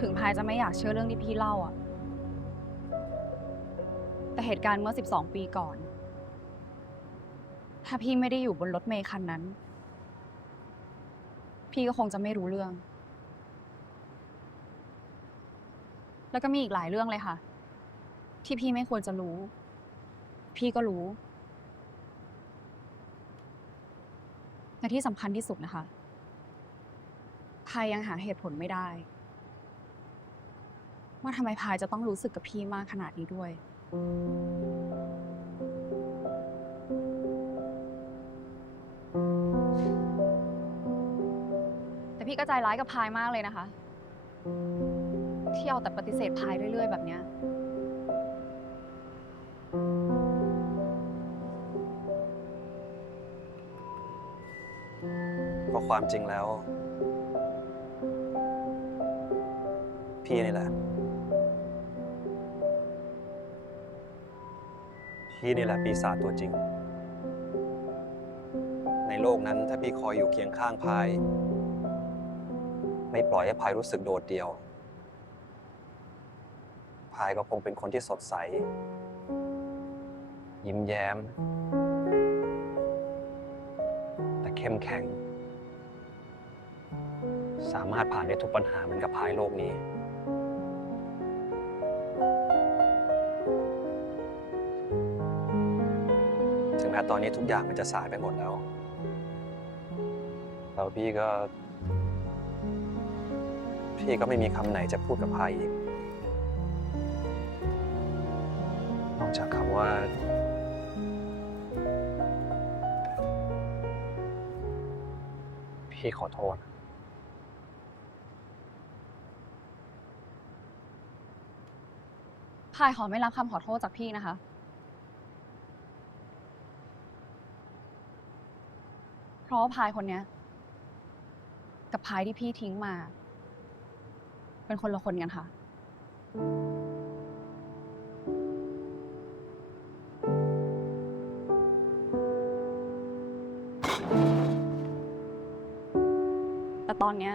ถึงพายจะไม่อยากเชื่อเรื่องที่พี่เล่าอะแต่เหตุการณ์เมื่อ 12 ปีก่อน ถ้าพี่ไม่ได้อยู่บนรถเมล์คันนั้น พี่ก็คงจะไม่รู้เรื่อง แล้วก็มีอีกหลายเรื่องเลยค่ะ ที่พี่ไม่ควรจะรู้ พี่ก็รู้และที่สำคัญที่สุดนะคะพายยังหาเหตุผลไม่ได้ ว่าทำไมพายจะต้องรู้สึกกับพี่มากขนาดนี้ด้วย แต่พี่ก็ใจร้ายกับพายมากเลยนะคะ ที่เอาแต่ปฏิเสธพายเรื่อย ๆ แบบเนี้ยเพราะความจริงแล้ว พี่นี่แหละ พี่นี่แหละปีศาจตัวจริง ในโลกนั้นถ้าพี่คอยอยู่เคียงข้างพาย ไม่ปล่อยให้พายรู้สึกโดดเดี่ยว พายก็คงเป็นคนที่สดใส ยิ้มแย้ม แต่เข้มแข็ง สามารถผ่านได้ทุกปัญหาเหมือนกับพายโลกนี้ แม้ตอนนี้ทุกอย่างมันจะสายไปหมดแล้ว แล้วพี่ก็ พี่ก็ไม่มีคำไหนจะพูดกับพายอีก นอกจากคำว่า พี่ขอโทษพายขอไม่รับคำขอโทษจากพี่นะคะ เพราะว่าพายคนเนี้ย กับพายที่พี่ทิ้งมา เป็นคนละคนกันค่ะ แต่ตอนเนี้ย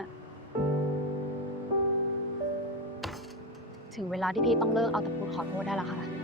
ถึงเวลาที่พี่ต้องเลิกเอาแต่พูดขอโทษได้แล้วค่ะ